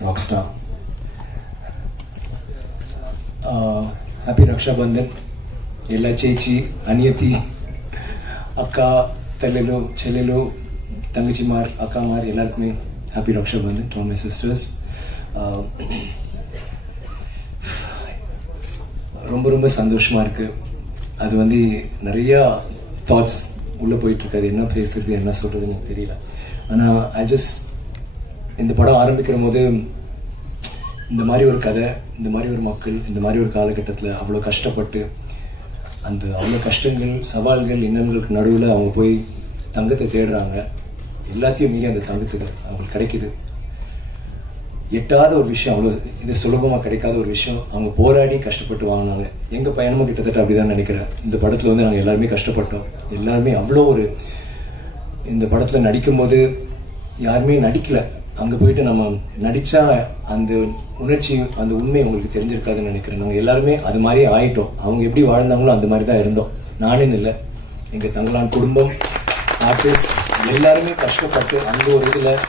Rock star happy Rakshabandhan ఎలా చేచి అనియతి అక్క తల్లిలు చెల్లెలు தங்கச்சிமார் அக்காமார் எல்லாருக்குமே happy Raksha Bandhan to my sisters ரொம்ப ரொம்ப சந்தோஷமா இருக்கு அது வந்து நிறைய தாட்ஸ் உள்ள போயிட்டு இருக்கு அது என்ன பேசுறது என்ன சொல்றதுன்னு எனக்கு தெரியல ஆனா ஐ ஜஸ்ட் இந்த படம் ஆரம்பிக்கிற போது இந்த மாதிரி ஒரு கதை இந்த மாதிரி ஒரு மக்கள் இந்த மாதிரி ஒரு காலகட்டத்தில் அவ்வளோ கஷ்டப்பட்டு அந்த அவ்வளோ கஷ்டங்கள் சவால்கள் இன்னல்களுக்கு நடுவில் அவங்க போய் தங்கத்தை தேடுறாங்க. எல்லாத்தையும் மீறி அந்த தங்கத்துக்கு அவங்களுக்கு கிடைக்குது. எட்டாத ஒரு விஷயம் அவ்வளோ இது சுலபமாக கிடைக்காத ஒரு விஷயம். அவங்க போராடி கஷ்டப்பட்டு வாங்கினாங்க. எங்கள் பயணமும் கிட்டத்தட்ட அப்படிதான் நினைக்கிறேன். இந்த படத்தில் வந்து நாங்கள் எல்லாருமே கஷ்டப்பட்டோம். எல்லாருமே அவ்வளோ ஒரு இந்த படத்தில் நடிக்கும்போது யாருமே நடிக்கல. அங்கே போயிட்டு நம்ம நடிச்சா அந்த உணர்ச்சி அந்த உண்மை உங்களுக்கு தெரிஞ்சிருக்காதுன்னு நினைக்கிறேன். நாங்கள் எல்லாருமே அது மாதிரியே ஆயிட்டோம். அவங்க எப்படி வாழ்ந்தாங்களோ அந்த மாதிரி தான் இருந்தோம். நானும் இல்லை எங்கள் தங்களான் குடும்பம் ஆர்டிஸ்ட் எல்லாருமே கஷ்டப்பட்டு அந்த ஒரு இதில்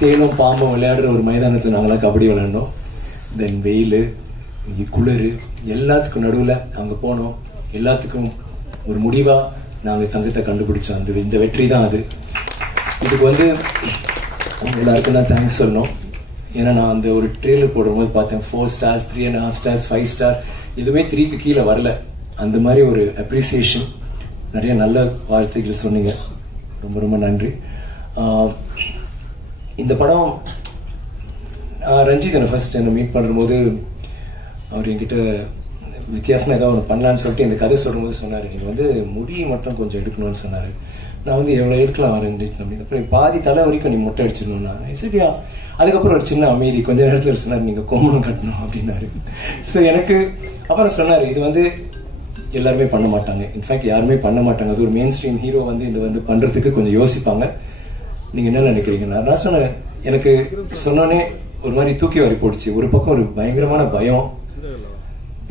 தேனும் பாம்பும் விளையாடுற ஒரு மைதானத்தில் நாங்களாம் கபடி விளையாண்டோம். தென் வெயில் குளிர் எல்லாத்துக்கும் நடுவில் அங்கே போனோம். எல்லாத்துக்கும் ஒரு முடிவாக நாங்கள் தங்கத்தை கண்டுபிடிச்சோம். அந்த இந்த வெற்றி தான் அது. இதுக்கு வந்து எல்லாருக்கும் தான் தேங்க்ஸ் சொல்லணும். ஏன்னா நான் அந்த ஒரு ட்ரெயிலர் போடும்போது பார்த்தேன் four stars three and half stars five star எதுவுமே த்ரீக்கு கீழே வரல. அந்த மாதிரி ஒரு அப்ரிசியேஷன் நிறைய நல்ல வார்த்தைகள் சொன்னீங்க. ரொம்ப ரொம்ப நன்றி. இந்த படம் ரஞ்சித் என்னை ஃபர்ஸ்ட் என்னை மீட் பண்ணும்போது அவர் என்கிட்ட வித்தியாசமாக ஏதாவது ஒன்று பண்ணலான்னு சொல்லிட்டு இந்த கதை சொல்லும்போது சொன்னார். நீங்கள் வந்து முடி மட்டும் கொஞ்சம் எடுக்கணும்னு சொன்னார். நான் வந்து எவ்வளோ எடுக்கலாம் ரஞ்சித் அப்படின்னு அப்புறம் பாதி தலை வரைக்கும் நீ மொட்டை அடிச்சிடணும்னா சரியா? அதுக்கப்புறம் ஒரு சின்ன அமைதி. கொஞ்ச நேரத்தில் சொன்னார் நீங்கள் கோமணம் கட்டணும் அப்படின்னாரு. ஸோ எனக்கு அப்புறம் சொன்னார் இது வந்து எல்லாருமே பண்ண மாட்டாங்க. இன்ஃபேக்ட் யாருமே பண்ண மாட்டாங்க. அது ஒரு மெயின் ஸ்ட்ரீம் ஹீரோ வந்து இது வந்து பண்ணுறதுக்கு கொஞ்சம் யோசிப்பாங்க. நீங்கள் என்ன நினைக்கிறீங்க? நான் நான் சொன்னேன் எனக்கு சொன்னோன்னே ஒரு மாதிரி தூக்கி வரி போடுச்சு ஒரு பக்கம் ஒரு பயங்கரமான பயம்.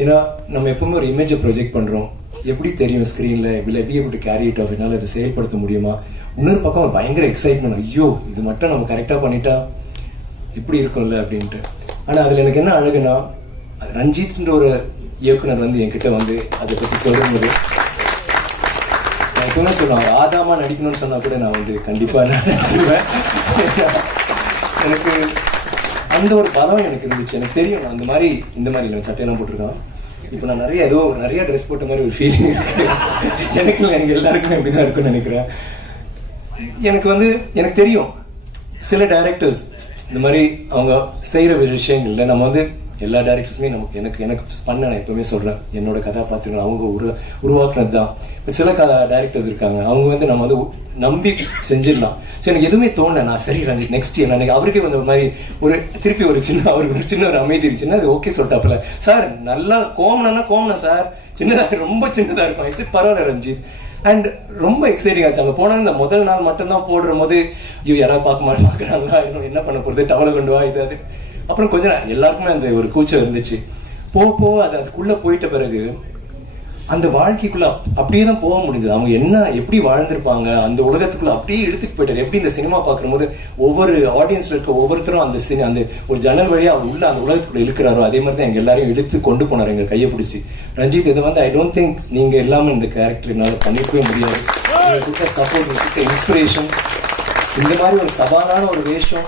ஏன்னா நம்ம எப்பவுமே ஒரு இமேஜை ப்ரொஜெக்ட் பண்ணுறோம் எப்படி தெரியும் ஸ்க்ரீன்ல will be be able to carry என்னால் இதை செயல்படுத்த முடியுமா? இன்னொரு பக்கம் ஒரு பயங்கர எக்ஸைட்மெண்ட் ஐயோ இது மட்டும் நம்ம கரெக்டாக பண்ணிட்டா இப்படி இருக்கும்ல அப்படின்ட்டு. ஆனால் அதில் எனக்கு என்ன அழகுனா ரஞ்சித்ன்ற ஒரு இயக்குனர் வந்து என்கிட்ட வந்து அதை பற்றி சொல்லும்போது நான் எப்பவுமே சொல்லுவேன்? ஆதாமா நடிக்கணும்னு சொன்னால் கூட நான் வந்து கண்டிப்பாக நான் எனக்கு அந்த ஒரு பலம் எனக்கு இருந்துச்சு. எனக்கு தெரியும். நான் அந்த மாதிரி இந்த மாதிரி இல்லை சட்டையெல்லாம் போட்டிருக்கான். இப்போ நான் நிறைய ஏதோ நிறைய ட்ரெஸ் போட்ட மாதிரி ஒரு ஃபீலிங் இருக்கு. எனக்கு இல்லை எனக்கு எல்லாருக்குமே அப்படிதான் இருக்கும்னு நினைக்கிறேன். எனக்கு வந்து எனக்கு தெரியும். சில டைரக்டர்ஸ் இந்த மாதிரி அவங்க செய்யற விஷயங்கள்ல நம்ம வந்து எல்லா டைரக்டர்ஸுமே நமக்கு எனக்கு எனக்கு பண்ண நான் எப்பவுமே சொல்றேன். என்னோட கதாபாத்திரங்கள் அவங்க உரு உருவாக்குனது தான் சில கதா டைரக்டர்ஸ் இருக்காங்க. அவங்க வந்து நம்ம வந்து நம்பி செஞ்சிடலாம். ஸோ எனக்கு எதுவுமே தோணல. நான் சரி ரஞ்சித் நெக்ஸ்ட் இயர் எனக்கு அவருக்கே வந்து ஒரு மாதிரி ஒரு திருப்பி ஒரு சின்ன அவருக்கு ஒரு சின்ன ஒரு அமைதி இருந்துச்சுன்னா அது ஓகே சொல்லிட்டாப்புல. சார் நல்லா கோமனா கோமனா சார் சின்னதாக ரொம்ப சின்னதாக இருக்கும். சரி பரவாயில்ல ரஞ்சித். அண்ட் ரொம்ப எக்ஸைட்டிங் ஆச்சு. அங்கே போனா இந்த முதல் நாள் மட்டும்தான் போடுற போது ஐயோ யாராவது பார்க்க மாட்டேன் இன்னும் என்ன பண்ண போகிறது டவலை கொண்டு வா இது அது. அப்புறம் கொஞ்ச நேரம் எல்லாருக்குமே அந்த ஒரு கூச்சம் இருந்துச்சு. போக போக அது அதுக்குள்ள போயிட்ட பிறகு அந்த வாழ்க்கைக்குள்ள அப்படியே தான் போக முடிஞ்சது. அவங்க என்ன எப்படி வாழ்ந்திருப்பாங்க அந்த உலகத்துக்குள்ள அப்படியே இழுத்துக்கு போயிட்டாரு. எப்படி இந்த சினிமா பார்க்கும்போது ஒவ்வொரு ஆடியன்ஸ்ல இருக்க ஒவ்வொருத்தரும் அந்த சினி அந்த ஒரு ஜன்னல் வழியா அவர் உள்ள அந்த உலகத்துக்குள்ள இழுக்கிறாரோ அதே மாதிரி தான் எங்க எல்லாரையும் இழுத்து கொண்டு போனார் எங்க கையை பிடிச்சி. ரஞ்சித் இது வந்து ஐ டோன்ட் திங்க் நீங்க எல்லாமே இந்த கேரக்டர் என்னால பண்ணிக்கவே முடியாது. சப்போர்ட் இன்ஸ்பிரேஷன் இந்த மாதிரி ஒரு சவாலான ஒரு வேஷம்.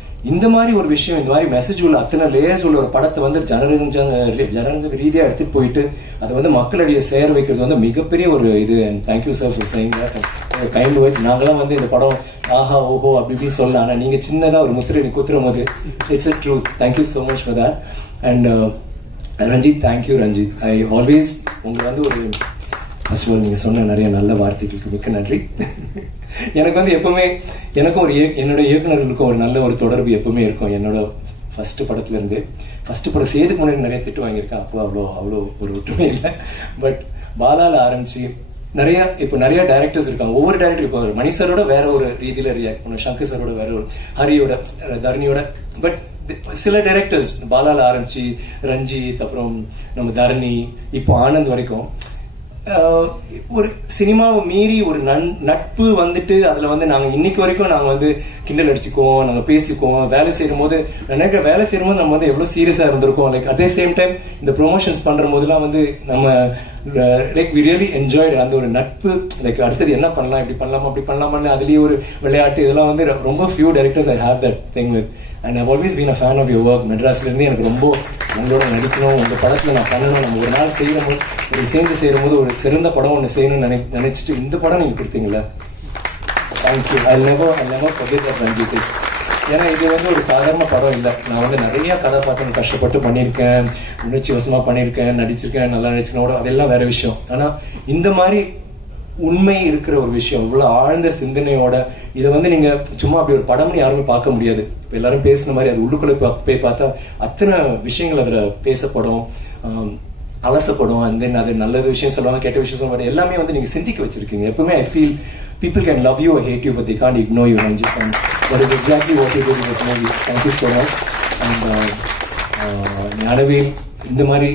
இந்த மாதிரி ஒரு விஷயம் இந்த மாதிரி மெசேஜ் உள்ள அத்தனை லேயர்ஸ் உள்ள ஒரு படத்தை வந்து ஜனரஞ்ச ஜனரஞ்சக ரீதியாக எடுத்துட்டு போயிட்டு அதை வந்து மக்களிடையே சேர வைக்கிறது வந்து மிகப்பெரிய ஒரு இது. Thank you sir for saying kind words நாங்களாம் வந்து இந்த படம் ஆஹா ஓஹோ அப்படி இப்படின்னு சொல்லலாம் ஆனால் நீங்கள் சின்னதாக ஒரு முத்திரை குத்துரும் போது it's a truth thank you so much for that and Ranjith thank you Ranjith. I always உங்களை வந்து ஒரு ஃபர்ஸ்ட் ஆல் நீங்கள் சொன்ன நிறைய நல்ல வார்த்தைகளுக்கு மிக்க நன்றி. எனக்கு வந்து எப்பவுமே எனக்கும் ஒரு என்னோட இயக்குநர்களுக்கும் ஒரு நல்ல ஒரு தொடர்பு எப்பவுமே இருக்கும். என்னோட ஃபர்ஸ்ட் படத்துல இருந்து ஃபர்ஸ்ட் படம் செய்யறதுக்கு முன்னாடி நிறைய திட்டு வாங்கியிருக்கேன். அப்போ அவ்வளோ அவ்வளோ ஒரு ஒற்றுமை இல்லை. பட் பாலால ஆரம்பிச்சு நிறைய இப்போ நிறைய டைரக்டர்ஸ் இருக்காங்க. ஒவ்வொரு டைரக்டர் இப்போ மணி சரோட வேற ஒரு ரீதியில ரியாக்ட் பண்ணும் சங்கர் சரோட வேற ஒரு ஹரியோட தரணியோட. பட் சில டைரக்டர்ஸ் பாலால ஆரம்பிச்சு ரஞ்சித் அப்புறம் நம்ம தரணி இப்போ ஆனந்த் வரைக்கும் ஒரு சினிமாவை மீறி ஒரு நன் நட்பு வந்துட்டு அதில் வந்து நாங்கள் இன்னைக்கு வரைக்கும் நாங்கள் வந்து கிண்டல் அடிச்சுக்குவோம் நாங்கள் பேசிக்குவோம் வேலை செய்யும் போது நினைக்கிற வேலை செய்யும் போது நம்ம வந்து எவ்வளோ சீரியஸாக இருந்திருக்கோம். லைக் அதே சேம் டைம் இந்த ப்ரொமோஷன்ஸ் பண்ணுற போதெல்லாம் வந்து நம்ம லைக் வி ரியலி என்ஜாய்டு அந்த ஒரு நட்பு. லைக் அடுத்தது என்ன பண்ணலாம் இப்படி பண்ணலாமா அப்படி பண்ணலாமான்னு அதுலேயே ஒரு விளையாட்டு இதெல்லாம் வந்து ரொம்ப few directors I have that thing with and I always been a fan of your work மெட்ராஸ்லேருந்து எனக்கு ரொம்ப உங்களோட நடிக்கணும் உங்க படத்துல நான் பண்ணணும். நம்ம ஒரு நாள் செய்யற போது ஒரு சேர்ந்து செய்யற போது ஒரு சிறந்த படம் ஒன்று செய்யணும்னு நினை நினைச்சிட்டு இந்த படம் நீங்க கொடுத்தீங்களா thank you I never I never forget that Ranjith is ஏன்னா இது வந்து ஒரு சாதாரண படம் இல்லை. நான் வந்து நிறைய கதாபாத்திரம் கஷ்டப்பட்டு பண்ணியிருக்கேன். உணர்ச்சி வசமா பண்ணியிருக்கேன் நடிச்சிருக்கேன் நல்லா நடிச்சிருக்கேன். அதெல்லாம் வேற விஷயம். ஆனா இந்த மாதிரி உண்மை இருக்கிற ஒரு விஷயம். இவ்வளவு ஆழ்ந்த சிந்தனையோட இதை வந்து நீங்க சும்மா அப்படி ஒரு படம்னு யாருமே பார்க்க முடியாது. இப்ப எல்லாரும் பேசுன மாதிரி அது உள்ளுக்குள்ள போய் பார்த்தா அத்தனை விஷயங்கள் அதுல பேசப்படும் அலசப்படும். அண்ட் தென் அது நல்ல விஷயம் சொல்லுவாங்க கெட்ட விஷயம் சொல்லுவாங்க. எல்லாமே வந்து நீங்க சிந்திக்க வச்சிருக்கீங்க. எப்பவுமே I feel people can love you hate you you but they can't ignore you. Ranjit and that is exactly what you did in this movie. Thank uh, uh, இந்த மாதிரி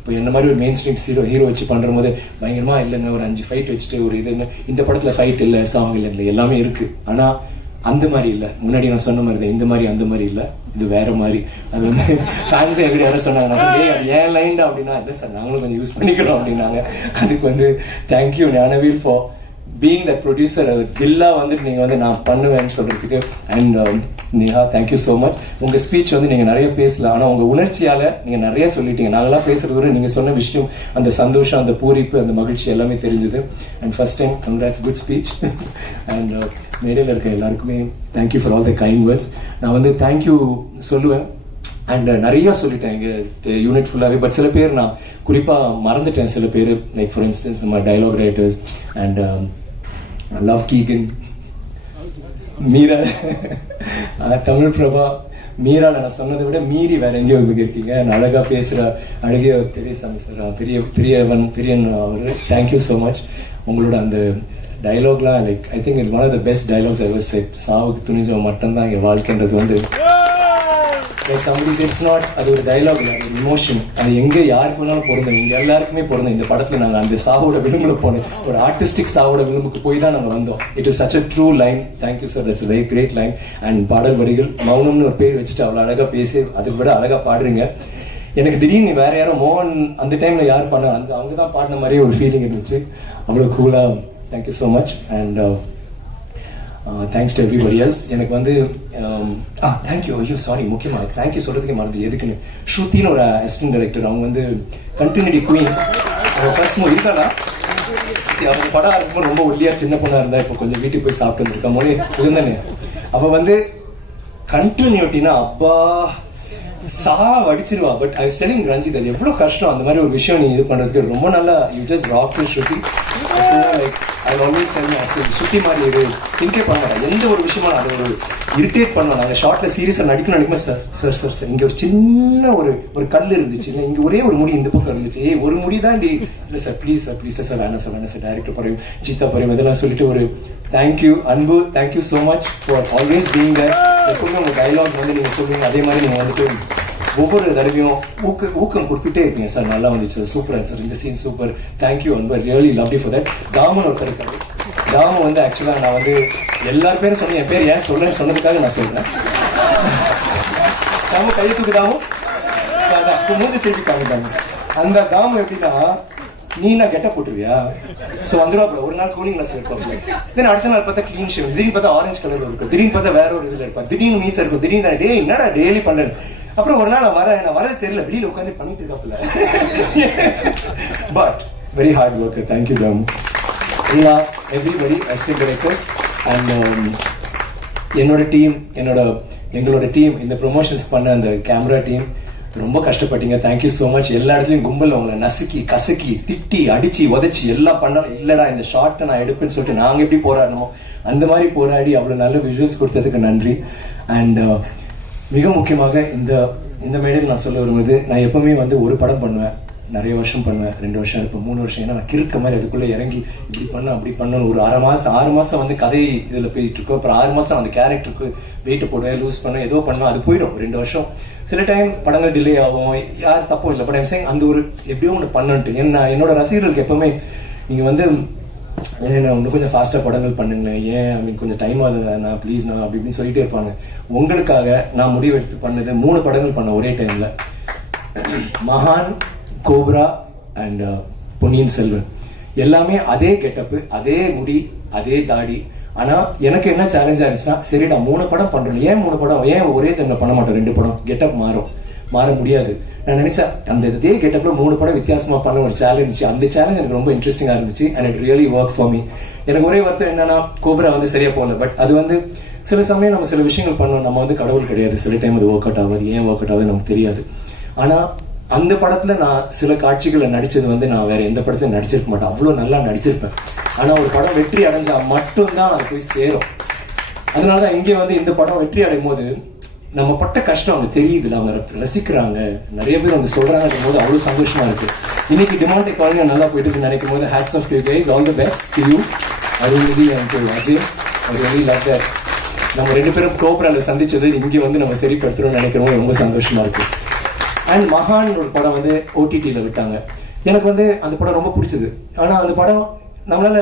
இப்போ என்ன மாதிரி ஒரு மெயின் ஸ்ட்ரீம் ஹீரோ ஹீரோ வச்சு பண்ணுற போது பயங்கரமா இல்லைங்க ஒரு அஞ்சு ஃபைட் வச்சுட்டு ஒரு இது இந்த படத்தில் ஃபைட் இல்லை சாங் இல்லை இல்லை எல்லாமே இருக்கு. ஆனால் அந்த மாதிரி இல்லை. முன்னாடி நான் சொன்ன மாதிரி தான் இந்த மாதிரி அந்த மாதிரி இல்லை. இது வேற மாதிரி. அது வந்து ஃபேன்ஸ் எப்படி யாரும் சொன்னாங்க ஏன் லைன்டா அப்படின்னா இல்லை சார் நாங்களும் கொஞ்சம் யூஸ் பண்ணிக்கிறோம் அப்படின்னாங்க. அதுக்கு வந்து thank you Gnanavel for being the producer தில்லா வந்துட்டு நீங்க வந்து நான் பண்ணுவேன்னு சொல்றதுக்கு and Neha thank you so much உங்க ஸ்பீச் வந்து நீங்க நிறைய பேசல ஆனா உங்க உணர்ச்சியால நீங்க நிறைய சொல்லிட்டீங்க. நாங்களாம் பேசுறது விட நீங்க சொன்ன விஷயம் அந்த சந்தோஷம் அந்த பூரிப்பு அந்த மகிழ்ச்சி எல்லாமே தெரிஞ்சது. And first time congrats good speech and மேடையில் இருக்க எல்லாருக்குமே thank you for all the kind words நான் வந்து தேங்க்யூ சொல்லுவேன். அண்ட் uh, நிறைய சொல்லிட்டேன் எங்கள் யூனிட் ஃபுல்லாகவே பட் சில பேர் நான் குறிப்பாக மறந்துட்டேன். சில பேர் லைக் ஃபார் இன்ஸ்டன்ஸ் நம்ம டைலாக் ரைட்டர்ஸ் அண்ட் லவ் கீகன் மீரா தமிழ் பிரபா மீரால நான் சொன்னதை விட மீறி வேற எங்கேயோ வந்து இருக்கீங்க. அழகா பேசுற அழகிய பெரியசாமி சார் பெரிய பெரியவன் பெரியன் அவர். தேங்க்யூ ஸோ மச் உங்களோட அந்த டைலாக்லாம் like I think it one of the best dialogues ever said சாவுக்கு துணிஞ்சவன் மட்டும்தான் இங்கே வாழ்க்கைன்றது வந்து லைக் சம்படி இட்ஸ் நாட் அது ஒரு டைலாக் இல்லை இமோஷன் அது எங்க யாருக்கு வேணாலும் பிறந்தோம் இங்க எல்லாருக்குமே பிறந்தோம் இந்த படத்துல நாங்க அந்த சாவோட விளிம்புல போனோம் ஒரு ஆர்டிஸ்டிக் சாவோட விளிம்புக்கு போய் தான் நாங்க வந்தோம். It is such a true line thank you sir that's very great line and பாடல் வரிகள் மௌனம்னு ஒரு பேர் வச்சுட்டு அவ்வளவு அழகா பேசி அதை விட அழகா பாடுறீங்க. எனக்கு திடீர்னு வேற யாரும் மோகன் அந்த டைம்ல யார் பண்ண அந்த அவங்க தான் பாடின மாதிரியே ஒரு ஃபீலிங் இருந்துச்சு. அவ்வளவு கூலா thank you so much and thanks to everybody else எனக்கு வந்து um, ah, ஆ தேங்க்யூ ஐயோ சாரி முக்கியமாக தேங்க்யூ சொல்கிறதுக்கே மறந்து எதுக்குன்னு? ஸ்ருத்தின்னு ஒரு அசிஸ்டன்ட் டைரக்டர் அவங்க வந்து கண்டினியூட்டி குயின் அவங்க ஃபர்ஸ்ட் மூவி இருக்கானா அவங்க படம் இருக்கும்போது ரொம்ப ஒல்லியாக சின்ன பொண்ணாக இருந்தால் இப்போ கொஞ்சம் வீட்டுக்கு போய் சாப்பிட்டு இருக்க? மொழி சிறந்தனே அவள் வந்து கண்டினியூட்டினா அப்பா சா வடிச்சிருவா பட் ஐ ஸ்டெலிங் ரஞ்சித் அது எவ்வளோ கஷ்டம் அந்த மாதிரி ஒரு விஷயம் நீ இது பண்ணுறதுக்கு ரொம்ப நல்லா you just rock to like I always tell master Shruti மாதிரி இரு திங்கே பண்ண எந்த ஒரு விஷயமா அது ஒரு இரிட்டேட் பண்ணுவேன் அந்த ஷார்ட்ல சீரியஸாக நடிக்கணும் நினைக்கும் சார் சார் சார் சார் இங்கே ஒரு சின்ன ஒரு ஒரு கல் இருந்துச்சு. இல்லை இங்கே ஒரே ஒரு முடி இந்த பக்கம் இருந்துச்சு. ஏய் ஒரு முடி தான் டி இல்லை sir please sir please sir வேணாம் சார் வேணாம் சார் டேரக்டர் பறையும் சித்தா பறையும் இதெல்லாம் சொல்லிட்டு ஒரு thank you Anbu. Thank you so much for always being there எப்பவுமே உங்கள் டைலாக்ஸ் வந்து நீங்கள் சொல்லுவீங்க அதே மாதிரி நீங்கள் வந்துட்டு ஒவ்வொரு தடவையும் ஊக்க ஊக்கம் கொடுத்துட்டே இருப்பீங்க சார். நல்லா வந்துச்சு. Sir super sir. இந்த scene super thank you Anbu really love you for that Thaman ஒருத்தர் இருக்காரு தாம வந்து ஆக்சுவலா நான் வந்து எல்லார் பேரும் சொன்னேன் என் பேர் ஏன் சொல்றேன்னு சொன்னதுக்காக நான் சொல்றேன். தாமு கையை தூக்கு மூஞ்சி திருப்பி காமிட்டாங்க அந்த தாமு எப்படின்னா நீ நான் கெட்ட போட்டுருவியா? சோ வந்துருவாப்ல ஒரு நாள் கூலிங் கிளாஸ் இருப்பாப்ல தென் அடுத்த நாள் பார்த்தா க்ளீன் ஷேவ் திடீர்னு பார்த்தா ஆரஞ்சு கலர்ல இருக்கும். திடீர்னு பார்த்தா வேற ஒரு இதுல இருப்பா. திடீர்னு மீசா இருக்கும். திடீர்னு டே என்னடா டெய்லி பண்றேன் அப்புறம் ஒரு நாள் நான் வரேன் நான் வரது தெரியல. வெளியில உட்காந்து பண்ணிட்டு இருக்காப்ல but very hard work thank you them எல்லா எவ்ரிபடி அசிஸ்டன்ட் டைரக்டர்ஸ் அண்ட் என்னோட டீம் என்னோட எங்களோட டீம் இந்த ப்ரொமோஷன்ஸ் பண்ண அந்த கேமரா டீம் ரொம்ப கஷ்டப்பட்டீங்க. தேங்க்யூ ஸோ மச் எல்லா இடத்துலையும் கும்பல் உங்களை நசுக்கி கசக்கி திட்டி அடிச்சு உதச்சி எல்லாம் பண்ணாலும் இல்லடா இந்த ஷார்ட்டை நான் எடுப்பேன்னு சொல்லிட்டு நாங்கள் எப்படி போராடணும் அந்த மாதிரி போராடி அவ்வளோ நல்ல விஷுவல்ஸ் கொடுத்ததுக்கு நன்றி. அண்ட் மிக முக்கியமாக இந்த இந்த மேடையில் நான் சொல்ல வருவது நான் எப்பவுமே வந்து ஒரு படம் பண்ணுவேன் நிறைய வருஷம் பண்ணுவேன் ரெண்டு வருஷம் இருப்பேன் மூணு வருஷம் ஏன்னா நான் கிறுக்க மாதிரி அதுக்குள்ளே இறங்கி இப்படி பண்ண அப்படி பண்ண ஒரு அரை மாதம் ஆறு மாதம் வந்து கதை இதில் போயிட்டு இருக்கோம் அப்புறம் ஆறு மாதம் அந்த கேரக்டருக்கு வெயிட் போடுவேன் லூஸ் பண்ண ஏதோ பண்ணுவேன் அது போயிடும் ரெண்டு வருஷம். சில டைம் படங்கள் டிலே ஆகும் யார் தப்பும் இல்லை பட் ஐம் சேங் அந்த ஒரு எப்படியோ ஒன்று பண்ணன்ட்டு. என்ன என்னோட ரசிகர்களுக்கு எப்பவுமே நீங்கள் வந்து நான் இன்னும் கொஞ்சம் ஃபாஸ்ட்டாக படங்கள் பண்ணுங்களேன். ஏன்? ஐ மீன் கொஞ்சம் டைம் ஆகுது. நான் ப்ளீஸ் நான் அப்படி இப்படின்னு சொல்லிட்டே இருப்பாங்க. உங்களுக்காக நான் முடிவு எடுத்து பண்ணது மூணு படங்கள் பண்ண ஒரே டைம்ல மகான் Cobra and uh, Ponniyin Selvan. எல்லாமே அதே கெட்டப்பு அதே முடி அதே தாடி. ஆனா எனக்கு என்ன சேலஞ்சா இருந்துச்சுன்னா சரிடா மூணு படம் பண்றேன். ஏன் மூணு படம்? ஏன் ஒரே டைம்ல பண்ண மாட்டோம் ரெண்டு படம். கெட்டப் மாறும். மாற முடியாது. நான் நினைச்சேன் அந்த இதே கேட்டப்போ மூணு படம் வித்தியாசமா பண்ண ஒரு சேலஞ்ச் அந்த சேலஞ்ச் எனக்கு ரொம்ப இன்ட்ரெஸ்டிங்கா இருந்துச்சு and it really work for me எனக்கு ஒரே வருத்தம் என்னன்னா கோபுரா வந்து சரியா போகல. பட் அது வந்து சில சமயம் நம்ம சில விஷயங்கள் பண்ணோம். நம்ம வந்து கடவுள் கிடையாது. சில டைம் அது ஒர்க் அவுட் ஆகுது. ஏன் ஒர்க் அவுட் ஆகுது நமக்கு தெரியாது. ஆனா அந்த படத்துல நான் சில காட்சிகளை நடிச்சது வந்து நான் வேற எந்த படத்தையும் நடிச்சிருக்க மாட்டேன். அவ்வளவு நல்லா நடிச்சிருப்பேன். ஆனா ஒரு படம் வெற்றி அடைஞ்சா மட்டும்தான் அது போய் சேரும். அதனாலதான் இங்கே வந்து இந்த படம் வெற்றி அடையும் போது நம்ம பட்ட கஷ்டம் அவங்க தெரியுதுல அவங்க ரசிக்கிறாங்க. நிறைய பேர் அவங்க சொல்றாங்க போது அவ்வளவு சந்தோஷமா இருக்கு. இன்னைக்கு டிமாண்டை குழந்தைங்க நல்லா போயிட்டு இருக்குன்னு நினைக்கும் போது. Hats off you guys all the best to you Arulnithi எனக்கு அஜய். அது வெரி லவ் நம்ம ரெண்டு பேரும் கோபுரால சந்திச்சது இங்க வந்து நம்ம சரிப்படுத்துறோம்னு நினைக்கிறோம் ரொம்ப சந்தோஷமா இருக்கு. அண்ட் மகான் ஒரு படம் வந்து ஓடிடியில் விட்டாங்க. எனக்கு வந்து அந்த படம் ரொம்ப பிடிச்சது. ஆனால் அந்த படம் நம்மளால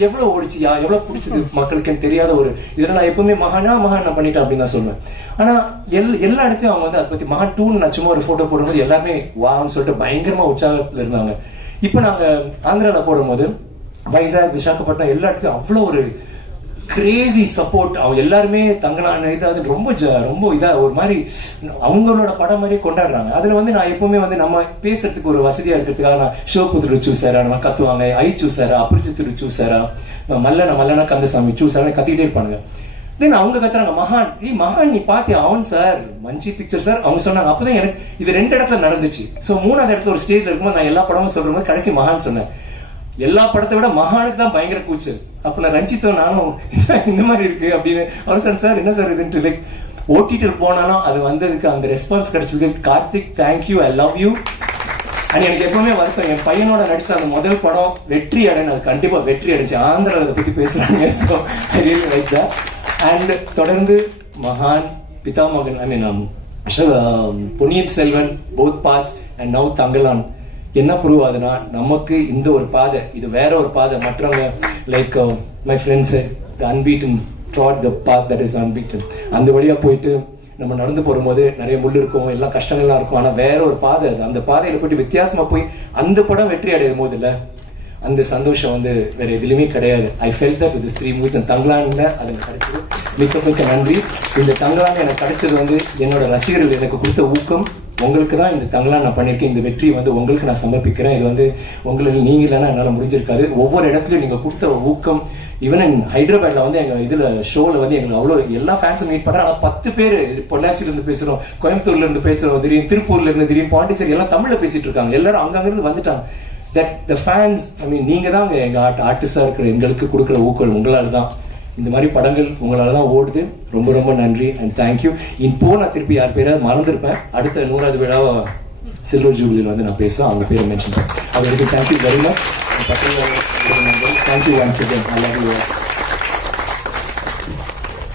எவ்வளவு ஓடிச்சியா? எவ்வளவு பிடிச்சது மக்களுக்குன்னு தெரியாத ஒரு இதில் நான் எப்பவுமே மகானா மகான் நான் பண்ணிட்டேன் அப்படின்னு தான் சொல்லுவேன் ஆனா எல் எல்லா இடத்தையும் அவங்க வந்து அதை பத்தி மகான் டூன்னு நான் சும்மா ஒரு போட்டோ போடும்போது எல்லாமே வான்னு சொல்லிட்டு பயங்கரமா உற்சாகத்துல இருந்தாங்க. இப்போ நாங்க ஆந்திரால போடும்போது வைசாக் விசாகப்பட்டினம் எல்லா இடத்துலயும் அவ்வளோ ஒரு கிரேசி சப்போர்ட் அவங்க எல்லாருமே தங்கலான இதாவது ரொம்ப ஜ- ரொம்ப இதா ஒரு மாதிரி அவங்களோட படம் மாதிரியே கொண்டாடுறாங்க. அதுல வந்து நான் எப்பவுமே வந்து நம்ம பேசுறதுக்கு ஒரு வசதியா இருக்கிறதுக்காக நான் சிவபுத்திர சூசாரா நம்ம கத்துவாங்க. ஐ சூசாரா அபிரிச்சித்திரு சூசாரா மல்லன மல்லனா கந்தசாமி சூசாரா கத்திக்கிட்டே இருப்பாங்க தென் அவங்க கத்துறாங்க மகான் நீ மகான் நீ பாத்தியா? அவன் சார் மஞ்சி பிக்சர் சார் அவங்க சொன்னாங்க அப்பதான் எனக்கு இது ரெண்டு இடத்துல நடந்துச்சு. சோ மூணாவது இடத்துல ஒரு ஸ்டேஜ்ல இருக்கும்போது நான் எல்லா படமும் சொல்றேன் கடைசி மகான் சொன்னேன். எல்லா படத்தை விட மகானுக்கு தான் பயங்கர கூச்சல். அப்பல நான் நானும் இந்த மாதிரி இருக்கு அப்படின்னு அவர் சார் சார் என்ன சார் இதுன்ட்டு லைக் ஓட்டிட்டு போனாலும் அது வந்ததுக்கு அந்த ரெஸ்பான்ஸ் கிடைச்சதுக்கு Karthik thank you I love you and எனக்கு எப்பவுமே வருத்தம் என் பையனோட நடிச்ச அந்த முதல் படம் வெற்றி அடைன்னு அது கண்டிப்பா வெற்றி அடைச்சு ஆந்திரா அதை பத்தி பேசுறாங்க so really like that and தொடர்ந்து மகான் Pithamagan I mean Ponniyin Selvan both parts and now Thangalaan. என்ன ப்ரூவ் ஆகுதுன்னா நமக்கு இந்த ஒரு பாதை இது வேற ஒரு பாதை மற்றவங்க like my friends unbeaten trod the path that is unbeaten அந்த வழியா போயிட்டு நம்ம நடந்து போகும்போது நிறைய முள் இருக்கும் எல்லாம் கஷ்டங்கள்லாம் இருக்கும். ஆனால் வேற ஒரு பாதை அது. அந்த பாதையில போயிட்டு வித்தியாசமா போய் அந்த படம் வெற்றி அடையும் போது இல்ல அந்த சந்தோஷம் வந்து வேற எதுலையுமே கிடையாது. I felt that with three movies and தங்களான்ல அது எனக்கு கிடைச்சது. மிக்க மிக்க நன்றி. இந்த தங்கலான் எனக்கு கிடைச்சது வந்து என்னோட ரசிகர்கள் எனக்கு கொடுத்த ஊக்கம். உங்களுக்கு தான் இந்த தங்கலான் நான் பண்ணியிருக்கேன் இந்த வெற்றியை வந்து உங்களுக்கு நான் சமர்ப்பிக்கிறேன். இது வந்து உங்களுக்கு நீங்க இல்லைன்னா என்னால் முடிஞ்சிருக்காது. ஒவ்வொரு இடத்துலையும் நீங்கள் கொடுத்த ஊக்கம் ஈவன் இன் ஹைதராபாத்ல வந்து எங்கள் இதில் ஷோவில் வந்து எங்களுக்கு அவ்வளோ எல்லா ஃபேன்ஸும் மீட் பண்ணுறேன் ஆனால் பத்து பேர் பொள்ளாச்சியிலேருந்து பேசுகிறோம் கோயம்புத்தூர்லேருந்து பேசுகிறோம் தெரியும் திருப்பூர்லேருந்து திடீர்னு திடீர்னு பாண்டிச்சேரி எல்லாம் தமிழில் பேசிட்டு இருக்காங்க. எல்லாரும் அங்கங்கிருந்து வந்துட்டாங்க. தட் த ஃபேன்ஸ் ஐ மீன் நீங்கள் தான் எங்கள் ஆர்ட் ஆர்டிஸ்டாக இருக்கிற எங்களுக்கு கொடுக்குற ஊக்கம் உங்களால் தான். இந்த மாதிரி படங்கள் உங்களால தான் ஓடுது. ரொம்ப ரொம்ப நன்றி அண்ட் தேங்க்யூ இப்போ நான் திருப்பி யார் பேராவது மறந்துருப்பேன். அடுத்த நூறாவது விழாவை சில்வர் ஜூபிலியில் வந்து நான் பேசுவேன் அவங்க பேரை மென்ஷன் பண்ணேன் அது thank you very much thank you once again I love you